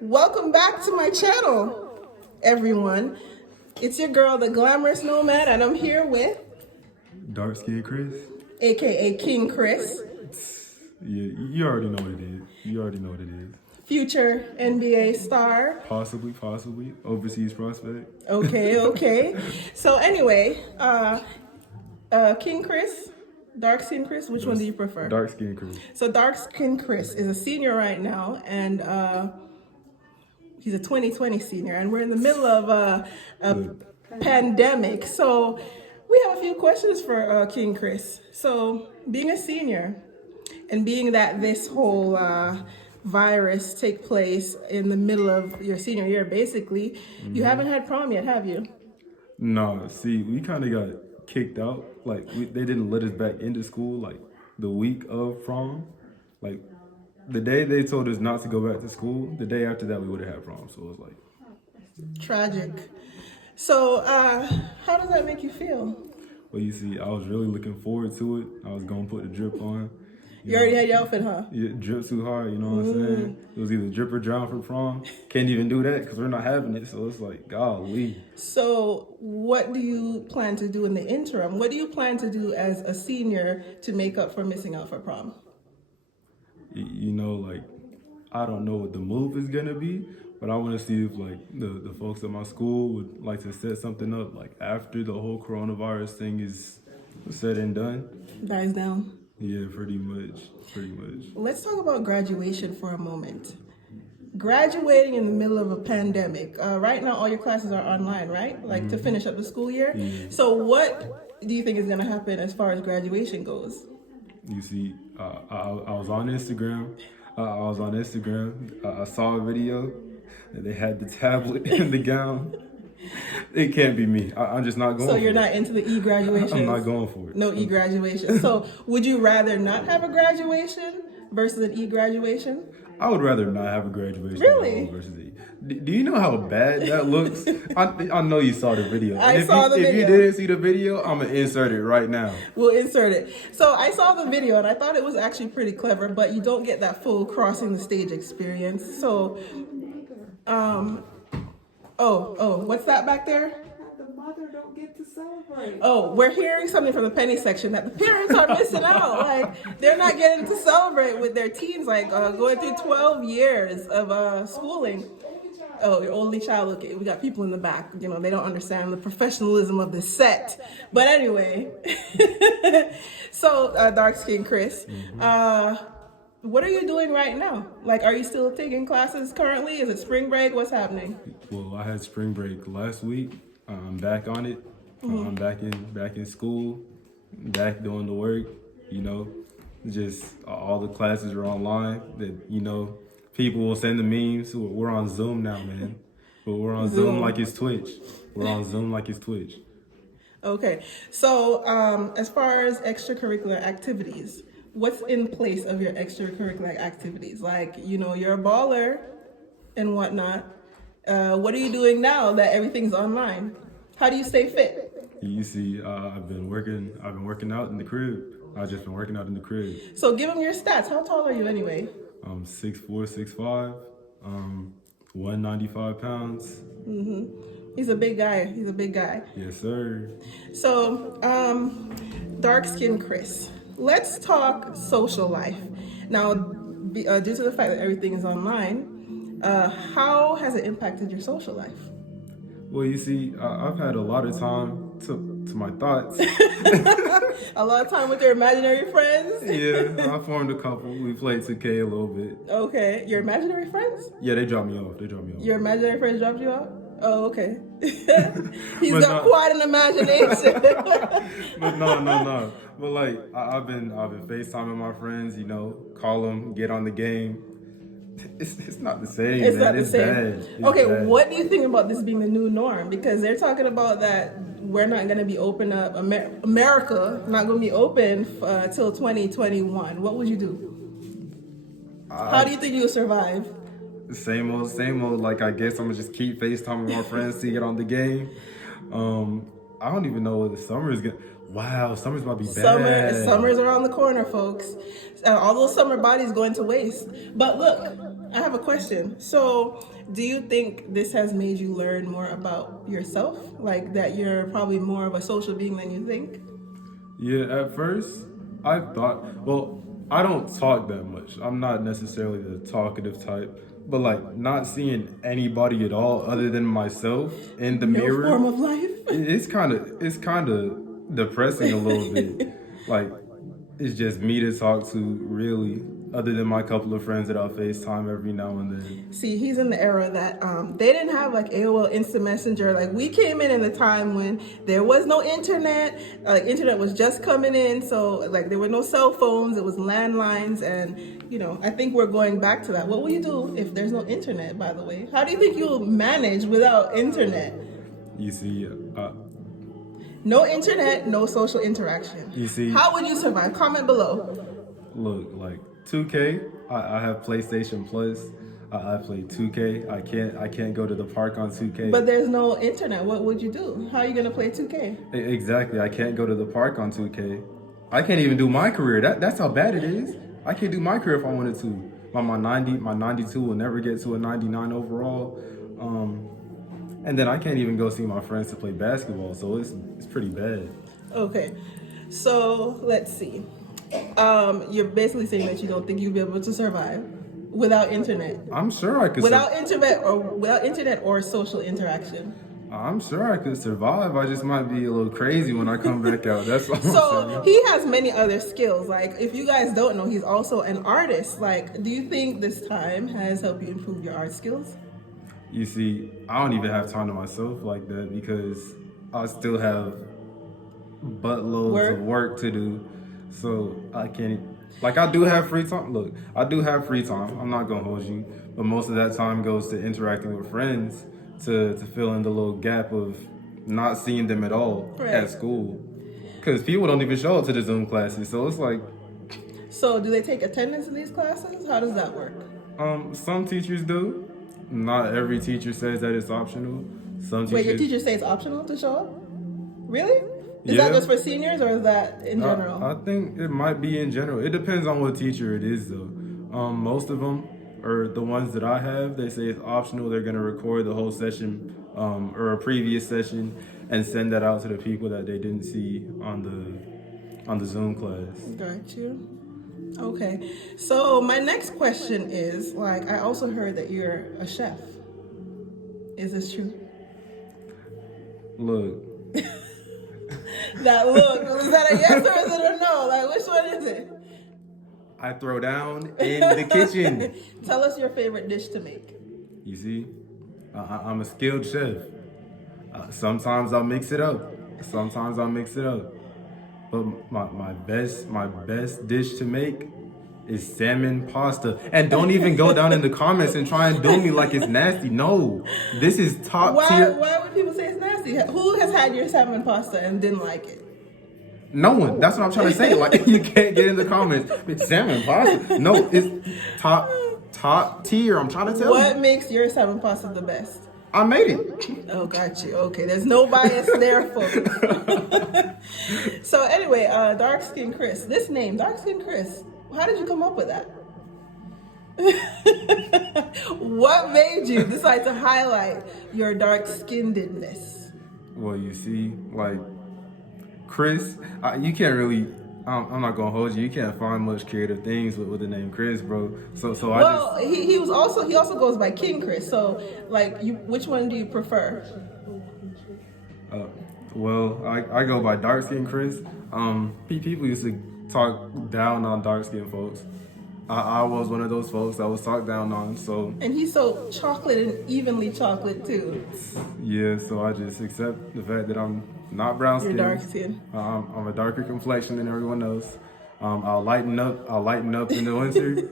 Welcome back to my channel, everyone. It's your girl, the Glamorous Nomad, and I'm here with Darkskin Chris. aka King Chris, Yeah, you already know what it is. You already know what it is. future NBA star. Possibly, overseas prospect. Okay. So anyway, King Chris, Darkskin Chris, which one do you prefer? Darkskin Chris. So Darkskin Chris is a senior right now, and he's a 2020 senior, and we're in the middle of a pandemic. So we have a few questions for King Chris. So being a senior, and being that this whole virus take place in the middle of your senior year, basically, you haven't had prom yet, have you? No, see, we kind of got kicked out. Like, they didn't let us back into school, like, the week of prom. Like, the day they told us not to go back to school, the day after that, we would have had prom. So it was like... Tragic. So how does that make you feel? Well, you see, I was really looking forward to it. I was going to put the drip on. You already had your outfit, huh? Yeah, drip too hard, you know what I'm saying? It was either drip or drown for prom. Can't even do that because we're not having it. So it's like, golly. So what do you plan to do in the interim? What do you plan to do as a senior to make up for missing out for prom? You know, like, I don't know what the move is going to be, but I want to see if, like, the folks at my school would like to set something up, like, after the whole coronavirus thing is said and done. Dies down. Yeah, pretty much. Let's talk about graduation for a moment. Graduating in the middle of a pandemic. Right now, all your classes are online, right? Like to finish up the school year. Yeah. So what do you think is going to happen as far as graduation goes? You see, I was on Instagram. I saw a video that they had the tablet and the gown. It can't be me. I'm just not going. So you're not into the e-graduation? I'm not going for it. No e-graduation. So would you rather not have a graduation versus an e-graduation? I would rather not have a graduation. Really? Versus do you know how bad that looks? I know you saw the video. I saw the video. If you didn't see the video, I'm going to insert it right now. We'll insert it. So I saw the video and I thought it was actually pretty clever, but you don't get that full crossing the stage experience. So, what's that back there? The mother don't get to celebrate. Oh, we're hearing something from the penny section that the parents are missing out. Like, they're not getting to celebrate with their teens, like going through 12 years of schooling. Oh, your only child. Okay, we got people in the back. You know, they don't understand the professionalism of the set. But anyway, so Darkskin Chris, what are you doing right now? Like, are you still taking classes currently? Is it spring break? What's happening? Well, I had spring break last week. I'm back on it. I'm back in school, back doing the work. You know, just all the classes are online. That, you know, people will send the memes. We're on Zoom now, man. But we're on Zoom like it's Twitch. Okay, so as far as extracurricular activities, what's in place of your extracurricular activities? Like, you know, you're a baller and whatnot. What are you doing now that everything's online? How do you stay fit? You see, I've been working out in the crib. I've just been working out in the crib. So give them your stats. How tall are you anyway? I'm 6'4", 6'5", 195 pounds. He's a big guy. Yes, sir. So, Darkskin Chris, let's talk social life. Now, due to the fact that everything is online, how has it impacted your social life? Well, you see, I've had a lot of time to my thoughts. A lot of time with your imaginary friends? Yeah, I formed a couple. We played 2K a little bit. Okay, your imaginary friends? Yeah, they dropped me off. Your imaginary friends dropped you off? Oh, okay. He's got quite an imagination. But no. But like, I've been FaceTiming my friends. You know, call them, get on the game. It's not the same. It's man. not the It's same. bad. Okay, bad. what do you think about this being the new norm? Because they're talking about that we're not going to be open up. America not going to be open till 2021. What would you do? How do you think you'll survive? Same old. Like, I guess I'm gonna just keep FaceTiming my friends to get on the game. I don't even know what the summer is gonna. Wow, summer's about to be bad. Summer's around the corner, folks. All those summer bodies going to waste. But look, I have a question. So, do you think this has made you learn more about yourself? Like that you're probably more of a social being than you think? Yeah, at first I thought, well, I don't talk that much. I'm not necessarily the talkative type, but like not seeing anybody at all other than myself in the No mirror, form of life? it's kind of depressing a little bit. Like it's just me to talk to really, other than my couple of friends that I'll FaceTime every now and then. See, he's in the era that they didn't have like AOL Instant Messenger. Like we came in the time when there was no internet. Like internet was just coming in, so like there were no cell phones. It was landlines, and I think we're going back to that. What will you do if there's no internet? By the way, how do you think you'll manage without internet? You see, No internet, no social interaction. you see, How would you survive? Comment below. look, like 2K, I have PlayStation Plus. I play 2K. I can't go to the park on 2K. But there's no internet. What would you do? How are you gonna play 2K? Exactly. I can't go to the park on 2K. I can't even do my career. That's how bad it is. I can't do my career if I wanted to. My 92 will never get to a 99 overall. And then I can't even go see my friends to play basketball. So it's pretty bad. Okay, so let's see. You're basically saying that you don't think you'd be able to survive without internet, I'm sure I could. without internet or social interaction. I'm sure I could survive. I just might be a little crazy when I come back out. That's all I'm So saying. he has many other skills. Like if you guys don't know, he's also an artist. Like, do you think this time has helped you improve your art skills? You see, I don't even have time to myself like that because I still have buttloads of work to do. So I can't. Like I do have free time. Look, I do have free time. I'm not gonna hold you, but most of that time goes to interacting with friends to fill in the little gap of not seeing them at all at school. Because people don't even show up to the Zoom classes, so it's like. So do they take attendance in these classes? How does that work? Some teachers do. Not every teacher says that it's optional. Some teachers. Wait, your teachers say it's optional to show up? Really? Is that just for seniors or is that in general? I think it might be in general. It depends on what teacher it is, though. Most of them, or the ones that I have, they say it's optional. They're gonna record the whole session, or a previous session, and send that out to the people that they didn't see on the Zoom class. Got you. Okay. So my next question is, like, I also heard that you're a chef. Is this true? Look. That look, is that a yes or is it a no? Like, which one is it? I throw down in the kitchen. Tell us your favorite dish to make. You see, I'm a skilled chef. Sometimes I'll mix it up. But my best dish to make is salmon pasta. And don't even go down in the comments and try and do me like it's nasty. No, this is top tier. Why would people say it's nasty? Who has had your salmon pasta and didn't like it? No one. That's what I'm trying to say. Like you can't get in the comments. It's salmon pasta. No, it's top tier. I'm trying to tell you. What makes your salmon pasta the best? I made it. Oh, got you. Okay, there's no bias there, folks. So anyway, Darkskin Chris. This name, Darkskin Chris. How did you come up with that? What made you decide to highlight your dark-skinnedness? Well, you see, like Chris, you can't really. I'm not gonna hold you. You can't find much creative things with the name Chris, bro. So well, he also goes by King Chris. So like, which one do you prefer? Well, I go by Darkskin Chris. People used to talk down on dark skinned folks. I was one of those folks that was talked down on. So and he's so chocolate and evenly chocolate too. Yeah, so I just accept the fact that I'm not brown skin. You're dark skin. I'm a darker complexion than everyone else. I'll lighten up in the winter.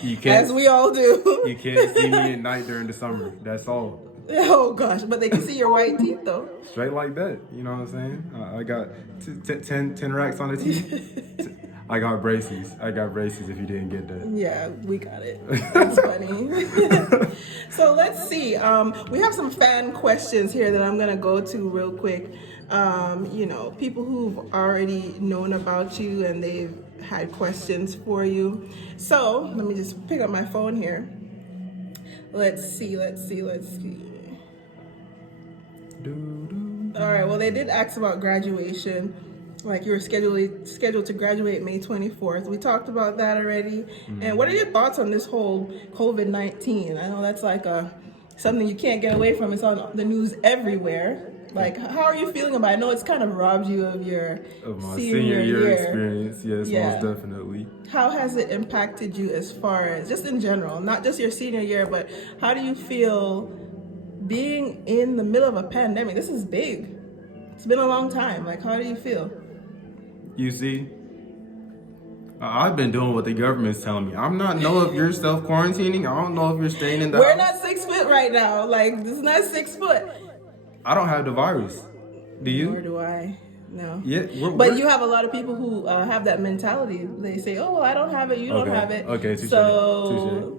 You can't, as we all do. You can't see me at night during the summer. That's all. Oh gosh, but they can see your white teeth though. Straight like that, you know what I'm saying? I got 10 racks on the teeth. I got braces if you didn't get that. Yeah, we got it. That's funny. So let's see. We have some fan questions here that I'm gonna go to real quick. People who've already known about you and they've had questions for you. So let me just pick up my phone here. Let's see. All right. Well, they did ask about graduation. Like you were scheduled to graduate May 24th. We talked about that already. And what are your thoughts on this whole COVID-19? I know that's like something you can't get away from. It's on the news everywhere. Like, how are you feeling about it? I know it's kind of robbed you of my senior year year experience. Yes, Yeah. most definitely. How has it impacted you as far as just in general, not just your senior year, but how do you feel being in the middle of a pandemic? This is big. It's been a long time. Like, how do you feel? You see, I've been doing what the government's telling me. I'm not know if you're self quarantining. I don't know if you're staying in the We're house. not 6 foot right now. Like, this is not 6 foot. I don't have the virus. Do you? Nor do I. No. Yeah, But you have a lot of people who have that mentality. They say, "Oh, well, I don't have it. You don't have it." Okay, touche. So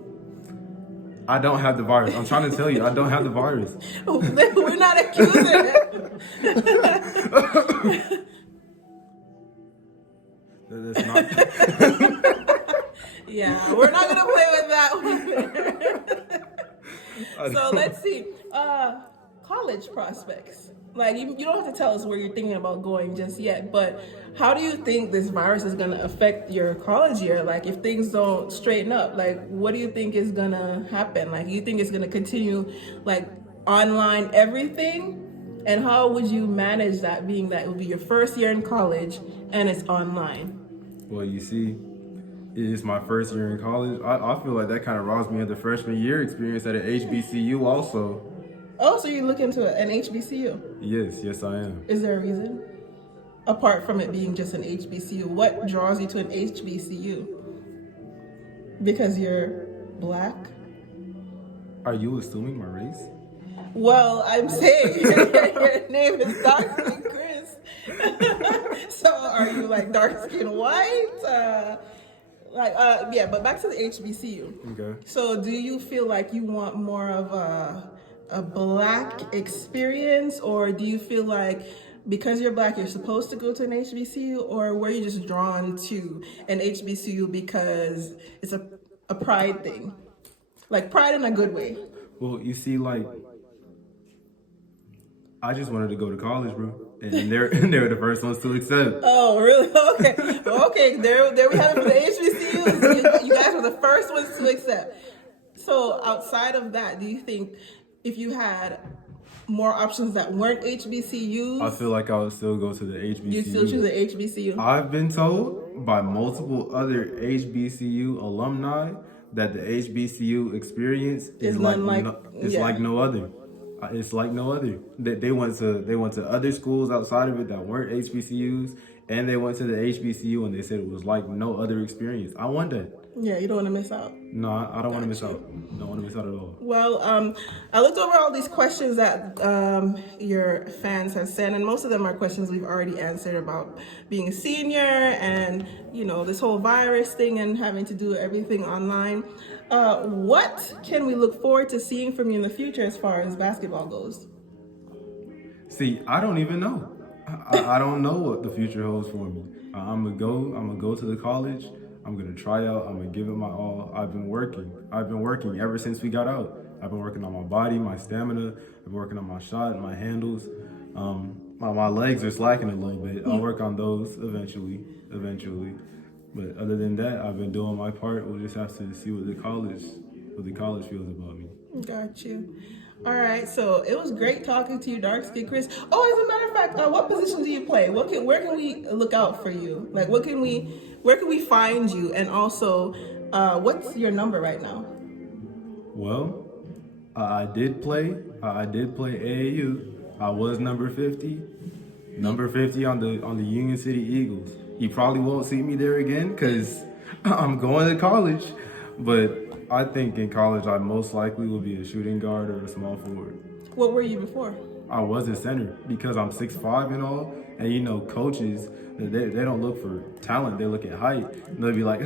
I don't have the virus. I'm trying to tell you, I don't have the virus. we're not accusing it. That's not. Yeah, we're not gonna play with that one. So let's see. College prospects. Like you don't have to tell us where you're thinking about going just yet, but how do you think this virus is gonna affect your college year? Like if things don't straighten up, like what do you think is gonna happen? Like you think it's gonna continue like online everything? And how would you manage that being that it will be your first year in college and it's online? Well, you see, it's my first year in college. I feel like that kind of robs me of the freshman year experience at an HBCU also. Oh, so you're looking to an HBCU? Yes, I am. Is there a reason? Apart from it being just an HBCU, what draws you to an HBCU? Because you're black? Are you assuming my race? Well, I'm saying your name is Darkskin Chris. So are you like dark skin white? Yeah, but back to the HBCU. Okay. So do you feel like you want more of a black experience, or do you feel like because you're black you're supposed to go to an HBCU, or were you just drawn to an HBCU because it's a pride thing? Like pride in a good way. Well, you see, like, I just wanted to go to college, bro. And they were the first ones to accept. Oh, really? Okay. Okay, there we have it for the HBCUs. You guys were the first ones to accept. So outside of that, do you think if you had more options that weren't HBCUs, I feel like I would still go to the HBCU. you'd still choose the HBCU? I've been told by multiple other HBCU alumni that the HBCU experience is like no other. It's like no other. They went to other schools outside of it that weren't HBCUs, and they went to the HBCU and they said it was like no other experience. I want that. Yeah, you don't want to miss out. No, I don't want to miss out. Don't want to miss out at all. Well, I looked over all these questions that your fans have sent, and most of them are questions we've already answered about being a senior and, you know, this whole virus thing and having to do everything online. What can we look forward to seeing from you in the future as far as basketball goes? See, I don't even know. I don't know what the future holds for me. I'm gonna go to the college. I'm gonna try out. I'm gonna give it my all. I've been working ever since we got out. I've been working on my body, my stamina. I've been working on my shot, my handles. My legs are slacking a little bit. I'll work on those eventually. But other than that, I've been doing my part. We'll just have to see what the college feels about me. Got you. All right, so it was great talking to you, Darkskin Chris. Oh, as a matter of fact, what position do you play? Where can we look out for you? Like, where can we find you? And also, what's your number right now? Well, I did play AAU. I was number 50 on the Union City Eagles. You probably won't see me there again because I'm going to college, but I think in college I most likely will be a shooting guard or a small forward. What were you before? I was a center because I'm 6'5" and all, and you know coaches they don't look for talent, they look at height. And they'll be like,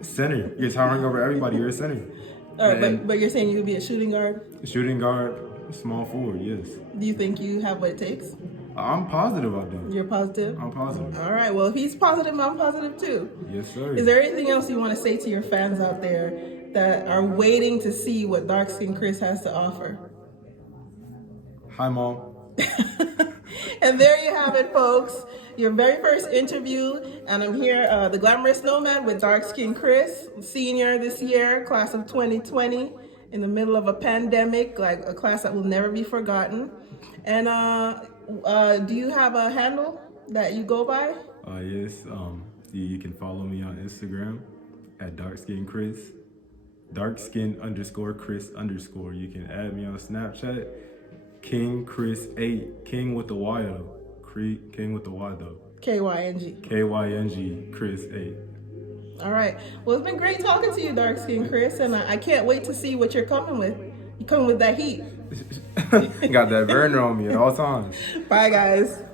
center, you're towering over everybody, you're a center. All right, but you're saying you could be a shooting guard? Shooting guard, small forward, yes. Do you think you have what it takes? I'm positive I do. You're positive? I'm positive. All right, well, if he's positive, I'm positive too. Yes, sir. Is there anything else you want to say to your fans out there that are waiting to see what Darkskin Chris has to offer. Hi, Mom. And there you have it, folks. Your very first interview, and I'm here, the Glamorous Nomad with Darkskin Chris, senior this year, class of 2020, in the middle of a pandemic, like a class that will never be forgotten. And do you have a handle that you go by? Yes. You can follow me on Instagram at Darkskin Chris, Darkskin_Chris_. You can add me on Snapchat, King Chris 8, King with the Y though. King with the Y though. KYNG. KYNG Chris 8. All right. Well, it's been great talking to you, Darkskin Chris, and I can't wait to see what you're coming with. You coming with that heat. Got that burner on me at all times. Bye, guys.